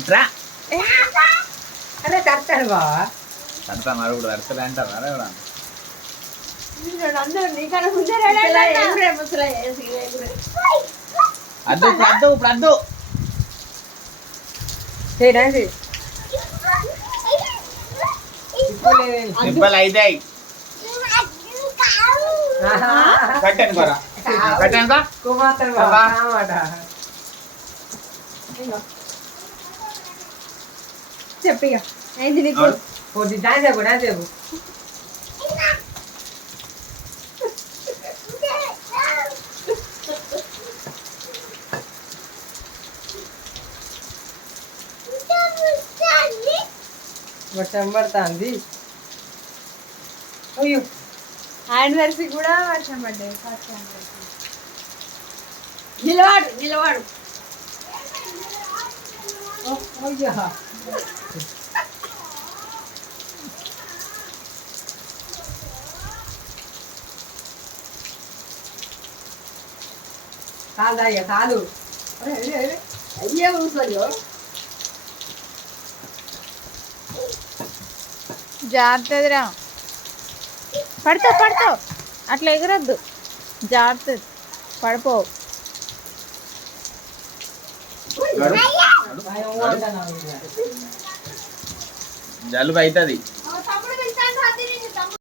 ఇట్రా అరే కడతాడు బావా. కడతా మరి ఇప్పుడు అడతలే అంటారు అరే కూడా అద్దు ఇప్పుడు అద్దు ఇప్పుడు అద్దు చేయడానికి దెబ్బలు అయితాయి కట్టాను కోరా కట్టానుకో కుమార్తె బావా మాట చెప్పిగా అయింది నీకు కొద్ది డాన్స్ చెప్పు డాన్స్ చెప్పు. వర్షం పడుతుంది. అయ్యో యానివర్సరీ కూడా వర్షం పడ్డాయి. ఫస్ట్ యానివర్సరీ నిలవాడు నిలవాడు. అయ్యా చాలు తాగా చాలు. అయ్యే ఊసలు జారుతుందిరా. పడతావు పడతావు అట్లా ఎగరొద్దు జారుతుంది పడిపోవు. జలుబు అవుతుంది. తమ్ముడు పిలుస్తాను